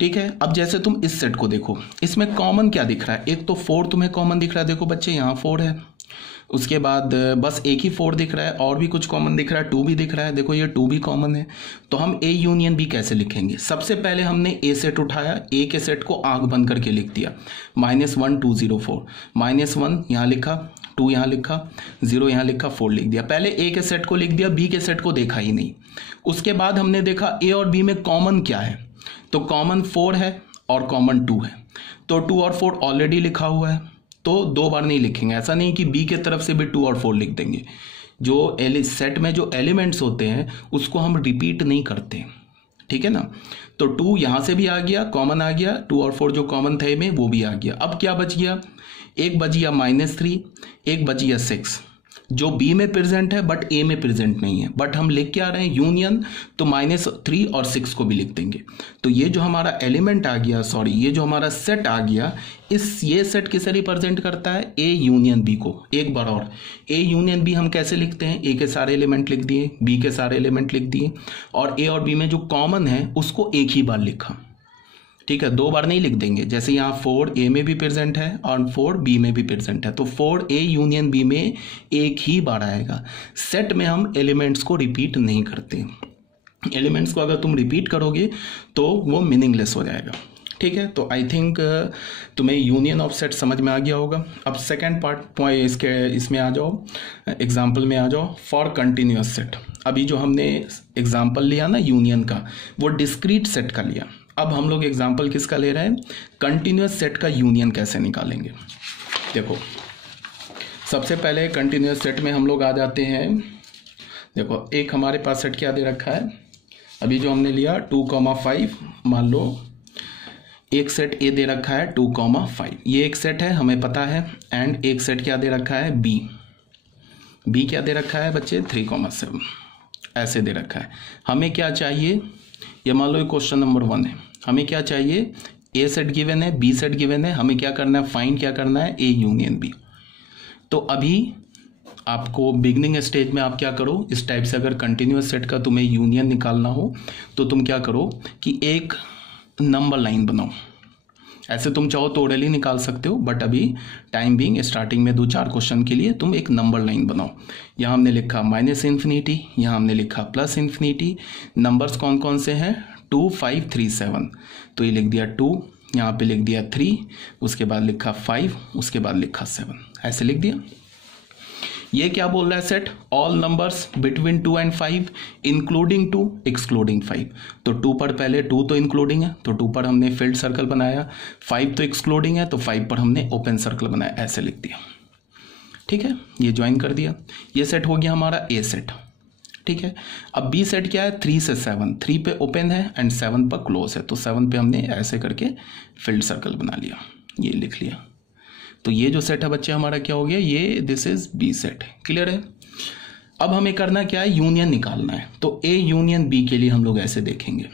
ठीक है। अब जैसे तुम इस सेट को देखो, इसमें कॉमन क्या दिख रहा है, एक तो 4 तुम्हें कॉमन दिख रहा है, देखो बच्चे यहाँ 4 है, उसके बाद बस एक ही 4 दिख रहा है, और भी कुछ कॉमन दिख रहा है, 2 भी दिख रहा है, देखो ये 2 भी कॉमन है। तो हम ए यूनियन बी कैसे लिखेंगे, सबसे पहले हमने ए सेट उठाया, ए के सेट को आंख बंद करके लिख दिया, -1 2 0 4, -1 यहाँ लिखा, 2 यहाँ लिखा, 0 यहाँ लिखा, 4 लिख दिया। पहले ए के सेट को लिख दिया, बी के सेट को देखा ही नहीं। उसके बाद हमने देखा ए और बी में कॉमन क्या है, तो कॉमन 4 है और कॉमन 2 है, तो 2 और 4 ऑलरेडी लिखा हुआ है, तो 2 बार नहीं लिखेंगे। ऐसा नहीं कि बी के तरफ से भी 2 और 4 लिख देंगे, जो सेट में जो एलिमेंट्स होते हैं उसको हम रिपीट नहीं करते, ठीक है ना। तो 2 यहाँ से भी आ गया, कॉमन आ गया, 2 और 4 जो कॉमन थे में वो भी आ गया। अब क्या बच गया, एक बच गया -3, एक बच गया 6, जो बी में प्रेजेंट है बट ए में प्रेजेंट नहीं है, बट हम लिख के आ रहे हैं यूनियन, तो -3 और 6 को भी लिख देंगे। तो ये जो हमारा एलिमेंट आ गया, सॉरी ये जो हमारा सेट आ गया, ये सेट किसे रिप्रेजेंट करता है, ए यूनियन बी को। एक बार और, ए यूनियन बी हम कैसे लिखते हैं, ए के सारे एलिमेंट लिख दिए, बी के सारे एलिमेंट लिख दिए, और ए और बी में जो कॉमन है उसको एक ही बार लिखा, ठीक है, 2 बार नहीं लिख देंगे। जैसे यहाँ 4 ए में भी प्रेजेंट है और 4 बी में भी प्रेजेंट है, तो 4 ए यूनियन बी में एक ही बार आएगा। सेट में हम एलिमेंट्स को रिपीट नहीं करते, एलिमेंट्स को अगर तुम रिपीट करोगे तो वो मीनिंगलेस हो जाएगा, ठीक है। तो आई थिंक तुम्हें यूनियन ऑफ सेट समझ में आ गया होगा। अब सेकेंड पार्ट इसमें आ जाओ, एग्जाम्पल में आ जाओ, फॉर कंटिन्यूअस सेट। अभी जो हमने एग्जाम्पल लिया ना यूनियन का, वो डिस्क्रीट सेट का लिया। अब हम लोग एग्जाम्पल किसका ले रहे हैं, कंटिन्यूअस सेट का यूनियन कैसे निकालेंगे। देखो सबसे पहले कंटिन्यूअस सेट में हम लोग आ जाते हैं। देखो एक हमारे पास सेट क्या दे रखा है, अभी जो हमने लिया 2,5, मान लो एक सेट ए दे रखा है 2,5, ये एक सेट है हमें पता है, एंड एक सेट क्या दे रखा है बी क्या दे रखा है बच्चे 3,7, ऐसे दे रखा है। हमें क्या चाहिए, ये मान लो ये क्वेश्चन नंबर 1 है, हमें क्या चाहिए, ए सेट गिवन है, बी सेट गिवन है, हमें क्या करना है, फाइंड क्या करना है, ए यूनियन बी। तो अभी आपको बिगनिंग स्टेज में आप क्या करो, इस टाइप से अगर कंटिन्यूअस सेट का तुम्हें यूनियन निकालना हो तो तुम क्या करो कि एक नंबर लाइन बनाओ। ऐसे तुम चाहो तो ओरली निकाल सकते हो, बट अभी टाइम बीइंग स्टार्टिंग में 2-4 क्वेश्चन के लिए तुम एक नंबर लाइन बनाओ। यहाँ हमने लिखा -∞, यहाँ हमने लिखा +∞। नंबर्स कौन कौन से हैं, 2, 5, 3, 7, तो ये लिख दिया 2, यहाँ पे लिख दिया 3, उसके बाद लिखा 5, उसके बाद लिखा 7, ऐसे लिख दिया। ये क्या बोल रहा है set, all numbers between 2 and 5 including 2 excluding 5। तो 2 पर पहले 2 तो इंक्लूडिंग है, तो 2 पर हमने फिल्ड सर्कल बनाया, 5 तो एक्सक्लूडिंग है, तो 5 पर हमने ओपन सर्कल बनाया, ऐसे लिख दिया, ठीक है। ये ज्वाइन कर दिया, ये सेट हो गया हमारा ए सेट, ठीक है। अब बी सेट क्या है, 3 से 7, 3 पे ओपन है एंड 7 पर क्लोज है, तो 7 पे हमने ऐसे करके फील्ड सर्कल बना लिया, ये लिख लिया। तो ये जो सेट है बच्चे हमारा क्या हो गया, ये this is B set, clear है। अब हमें करना क्या है, यूनियन निकालना है। तो ए यूनियन बी के लिए हम लोग ऐसे देखेंगे,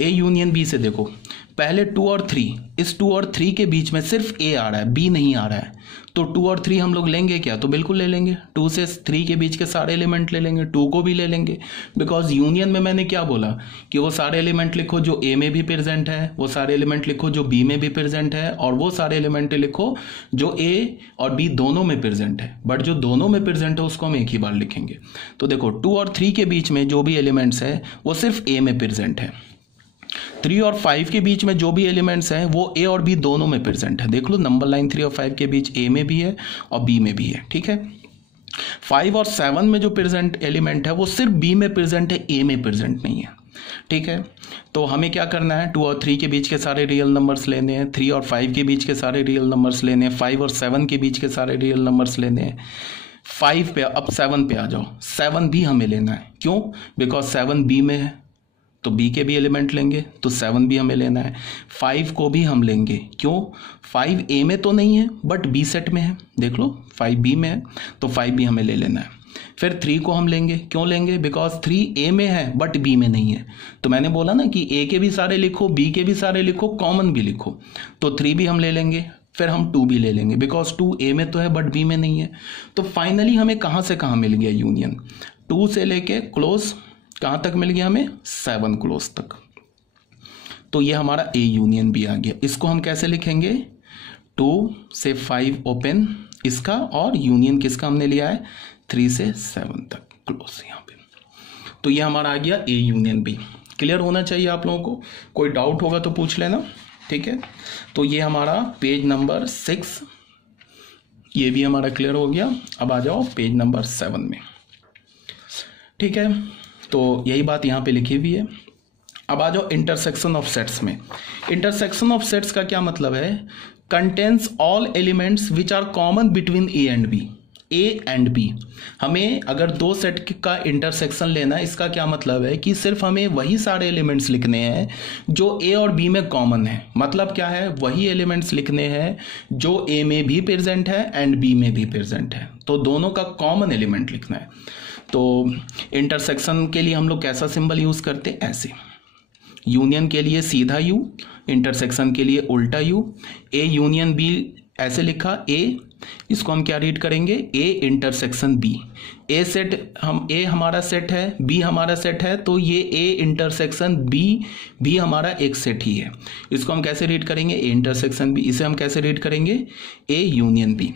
ए यूनियन बी से देखो पहले 2 और 3, इस 2 और 3 के बीच में सिर्फ ए आ रहा है, बी नहीं आ रहा है, तो 2 और 3 हम लोग लेंगे क्या, तो बिल्कुल ले लेंगे, 2 से 3 के बीच के सारे एलिमेंट ले लेंगे, 2 को भी ले लेंगे, बिकॉज यूनियन में मैंने क्या बोला कि वो सारे एलिमेंट लिखो जो ए में भी प्रेजेंट है, वो सारे एलिमेंट लिखो जो बी में भी प्रेजेंट है, और वो सारे एलिमेंट लिखो जो ए और बी दोनों में प्रेजेंट है, बट जो दोनों में प्रेजेंट है उसको हम एक ही बार लिखेंगे। तो देखो 2 और 3 के बीच में जो भी एलिमेंट्स है वो सिर्फ ए में प्रेजेंट है, 3 और 5 के बीच में जो भी एलिमेंट्स हैं वो ए और बी दोनों में प्रेजेंट है। देख लो नंबर लाइन 3 और 5 के बीच ए में भी है और बी में भी है, ठीक है। 5 और 7 में जो प्रेजेंट एलिमेंट है वो सिर्फ बी में प्रेजेंट है, ए में प्रेजेंट नहीं है, ठीक है। तो हमें क्या करना है, 2 और 3 के बीच के सारे रियल नंबर्स लेने हैं, 3 और 5 के बीच के सारे रियल नंबर्स लेने हैं, 5 और 7 के बीच के सारे रियल नंबर्स लेने हैं। 5 पे, अब 7 पे आ जाओ, 7 भी हमें लेना है, क्यों, बिकॉज 7 बी में है, तो बी के भी एलिमेंट लेंगे, तो 7 भी हमें लेना है। 5 को भी हम लेंगे, क्यों, 5 ए में तो नहीं है बट बी सेट में है, देख लो 5 बी में है, तो 5 भी हमें ले लेना है। फिर 3 को हम लेंगे, क्यों लेंगे, बिकॉज 3 ए में है बट बी में नहीं है। तो मैंने बोला ना कि ए के भी सारे लिखो, बी के भी सारे लिखो, कॉमन भी लिखो, तो 3 भी हम ले लेंगे। फिर हम 2 भी ले लेंगे, बिकॉज 2 ए में तो है बट बी में नहीं है। तो फाइनली हमें कहाँ से कहाँ मिल गया यूनियन, 2 से लेके क्लोज कहाँ तक मिल गया हमें, 7 क्लोज तक। तो ये हमारा ए यूनियन बी आ गया। इसको हम कैसे लिखेंगे, 2 से 5 ओपन इसका, और यूनियन किसका हमने लिया है, 3 से 7 तक क्लोज यहाँ पे। तो ये हमारा आ गया ए यूनियन बी। क्लियर होना चाहिए आप लोगों को, कोई डाउट होगा तो पूछ लेना, ठीक है। तो ये हमारा पेज नंबर 6 ये भी हमारा क्लियर हो गया। अब आ जाओ पेज नंबर 7 में, ठीक है। तो यही बात यहाँ पे लिखी हुई है। अब आ जाओ इंटरसेक्शन ऑफ सेट्स में। इंटरसेक्शन ऑफ सेट्स का क्या मतलब है, contains all elements which are common between A and B. A and B, हमें अगर दो सेट का इंटरसेक्शन लेना है, इसका क्या मतलब है कि सिर्फ हमें वही सारे एलिमेंट्स लिखने हैं जो ए और बी में कॉमन है। मतलब क्या है, वही एलिमेंट्स लिखने हैं जो ए में भी प्रेजेंट है एंड बी में भी प्रेजेंट है, तो दोनों का कॉमन एलिमेंट लिखना है। तो इंटरसेक्शन के लिए हम लोग कैसा सिंबल यूज करते हैं, ऐसे। यूनियन के लिए सीधा यू, इंटरसेक्शन के लिए उल्टा यू। ए यूनियन बी ऐसे लिखा, ए, इसको हम क्या रीड करेंगे, A intersection B. A set, हम ए हमारा सेट है, बी हमारा सेट है, तो ये ए इंटरसेक्शन बी भी हमारा एक सेट ही है। इसको हम कैसे रीड करेंगे, ए इंटरसेक्शन बी। इसे हम कैसे रीड करेंगे, ए यूनियन बी।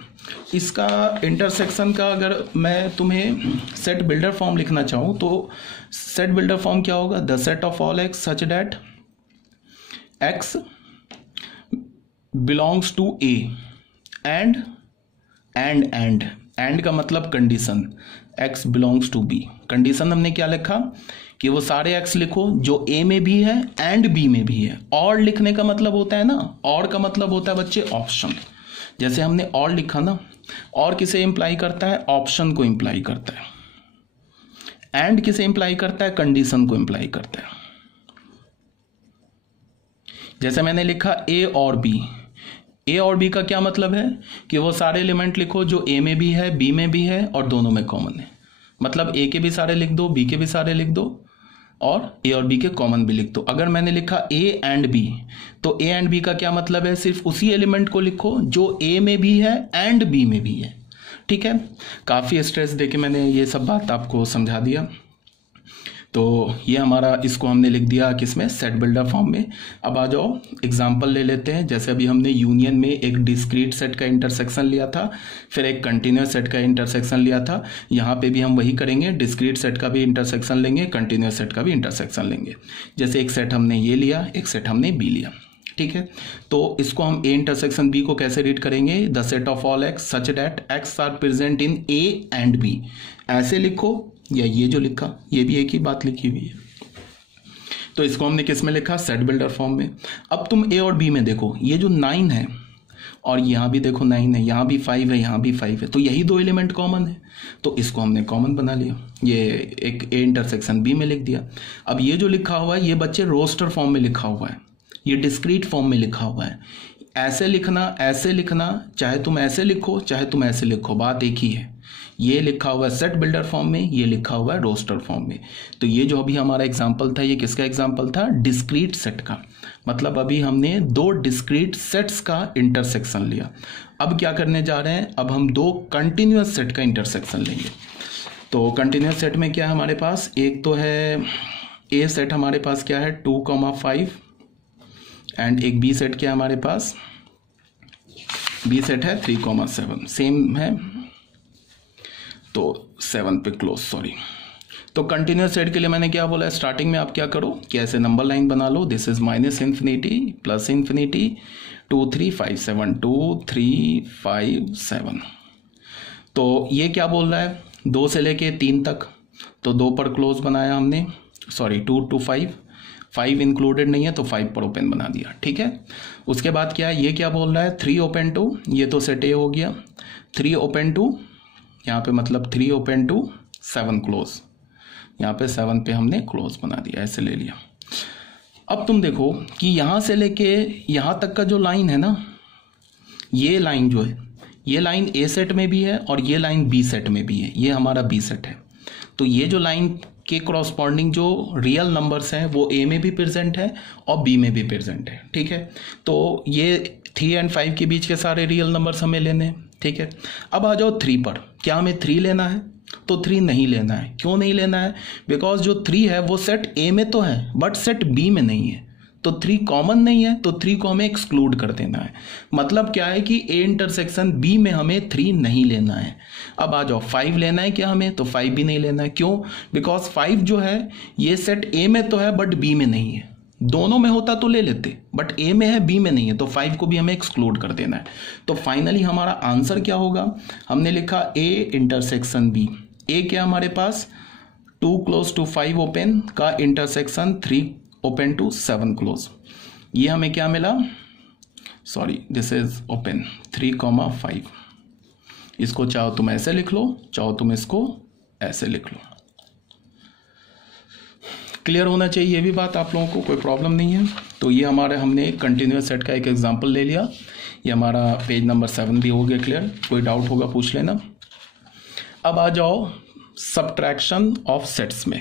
इसका इंटरसेक्शन का अगर मैं तुम्हें सेट बिल्डर फॉर्म लिखना चाहूँ तो सेट बिल्डर फॉर्म क्या होगा, the set of all x such that x belongs to A and and का मतलब condition, x belongs to b। Condition हमने क्या लिखा कि वो सारे x लिखो जो a में भी है एंड b में भी है। और लिखने का मतलब होता है ना, और का मतलब होता है बच्चे ऑप्शन। जैसे हमने और लिखा ना, और किसे इंप्लाई करता है, ऑप्शन को इंप्लाई करता है। एंड किसे इंप्लाई करता है, कंडीशन को इंप्लाई करता है। जैसे मैंने लिखा a और b, ए और बी का क्या मतलब है कि वो सारे एलिमेंट लिखो जो ए में भी है, बी में भी है और दोनों में कॉमन है। मतलब ए के भी सारे लिख दो, बी के भी सारे लिख दो, और ए और बी के कॉमन भी लिख दो। अगर मैंने लिखा ए एंड बी, तो ए एंड बी का क्या मतलब है, सिर्फ उसी एलिमेंट को लिखो जो ए में भी है एंड बी में भी है। ठीक है, काफ़ी स्ट्रेस देके मैंने ये सब बात आपको समझा दिया। तो ये हमारा, इसको हमने लिख दिया किसमें, सेट बिल्डर फॉर्म में। अब आ जाओ एग्जांपल ले लेते हैं। जैसे अभी हमने यूनियन में एक डिस्क्रीट सेट का इंटरसेक्शन लिया था, फिर एक कंटिन्यूस सेट का इंटरसेक्शन लिया था। यहाँ पे भी हम वही करेंगे, डिस्क्रीट सेट का भी इंटरसेक्शन लेंगे, कंटिन्यूस सेट का भी इंटरसेक्शन लेंगे। जैसे एक सेट हमने ये लिया, एक सेट हमने बी लिया, ठीक है। तो इसको हम ए इंटरसेक्शन बी को कैसे रीड करेंगे, the set of all x such that x are present in A and B. ऐसे लिखो, या ये जो लिखा ये भी एक ही बात लिखी हुई है। तो इसको हमने किस में लिखा, सेट बिल्डर फॉर्म में। अब तुम ए और बी में देखो, ये जो 9 है और यहाँ भी देखो 9 है, यहाँ भी 5 है, यहाँ भी 5 है, तो यही दो एलिमेंट कॉमन है, तो इसको हमने कॉमन बना लिया। ये एक ए इंटरसेक्शन बी में लिख दिया। अब ये जो लिखा हुआ है ये बच्चे रोस्टर फॉर्म में लिखा हुआ है, ये डिस्क्रीट फॉर्म में लिखा हुआ है। ऐसे लिखना, चाहे तुम ऐसे लिखो चाहे तुम ऐसे लिखो, बात एक ही है। ये लिखा हुआ है सेट बिल्डर फॉर्म में, ये लिखा हुआ है रोस्टर फॉर्म में। तो ये जो अभी हमारा एग्जांपल था, ये किसका एग्जांपल था, डिस्क्रीट सेट का। मतलब अभी हमने दो डिस्क्रीट सेट्स का इंटरसेक्शन लिया। अब क्या करने जा रहे हैं, अब हम दो कंटिन्यूअस सेट का इंटरसेक्शन लेंगे। तो कंटिन्यूअस सेट में क्या है हमारे पास, एक तो है ए सेट हमारे पास क्या है 2,5 एंड एक बी सेट क्या है हमारे पास, बी सेट है 3,7, सेम है, तो 7 पे क्लोज, सॉरी। तो कंटिन्यूअस सेट के लिए मैंने क्या बोला, स्टार्टिंग में आप क्या करो कि ऐसे नंबर लाइन बना लो, this is -infinity plus infinity 2 3 5 7 2 3 5 7। तो ये क्या बोल रहा है, 2 से लेके 3 तक, तो 2 पर क्लोज बनाया हमने, सॉरी 2 to 5 इंक्लूडेड नहीं है तो 5 पर ओपन बना दिया, ठीक है। उसके बाद क्या है, ये क्या बोल रहा है 3 ओपन टू, ये तो सेट ए हो गया, 3 ओपन टू, यहाँ पे मतलब 3 ओपन टू 7 क्लोज, यहाँ पे 7 पे हमने क्लोज बना दिया, ऐसे ले लिया। अब तुम देखो कि यहाँ से लेके यहाँ तक का जो लाइन है ना, ये लाइन जो है, ये लाइन ए सेट में भी है और ये लाइन बी सेट में भी है, ये हमारा बी सेट है। तो ये जो लाइन के क्रॉसपॉन्डिंग जो रियल नंबर्स हैं वो ए में भी प्रेजेंट है और बी में भी प्रेजेंट है, ठीक है। तो ये 3 और 5 के बीच के सारे रियल नंबर्स हमें लेने हैं, ठीक है। अब आ जाओ 3 पर, क्या हमें 3 लेना है, तो 3 नहीं लेना है। क्यों नहीं लेना है, बिकॉज जो 3 है वो सेट ए में तो है बट सेट बी में नहीं है, तो 3 कॉमन नहीं है, तो 3 को हमें एक्सक्लूड कर देना है। मतलब क्या है कि A इंटरसेक्शन B में हमें 3 नहीं लेना है। अब आ जाओ 5 लेना है क्या हमें, तो 5 भी नहीं लेना है। क्यों? बिकॉज 5 जो है ये सेट A में तो है बट B में नहीं है। दोनों में होता तो ले लेते, बट A में है B में नहीं है, तो 5 को भी हमें एक्सक्लूड कर देना है। तो फाइनली हमारा आंसर क्या होगा, हमने लिखा A इंटरसेक्शन B। A क्या हमारे पास 2 क्लोज टू 5 ओपन का इंटरसेक्शन 3 ओपन टू 7 क्लोज। ये हमें क्या मिला, सॉरी दिस इज ओपन 3,5। इसको चाहो तुम ऐसे लिख लो, चाहो तुम इसको ऐसे लिख लो। क्लियर होना चाहिए ये भी बात आप लोगों को, कोई प्रॉब्लम नहीं है। तो ये हमारे हमने कंटिन्यूअस सेट का एक एग्जांपल ले लिया। ये हमारा पेज नंबर 7 भी हो गया क्लियर। कोई डाउट होगा पूछ लेना। अब आ जाओ सबट्रैक्शन ऑफ सेट्स में।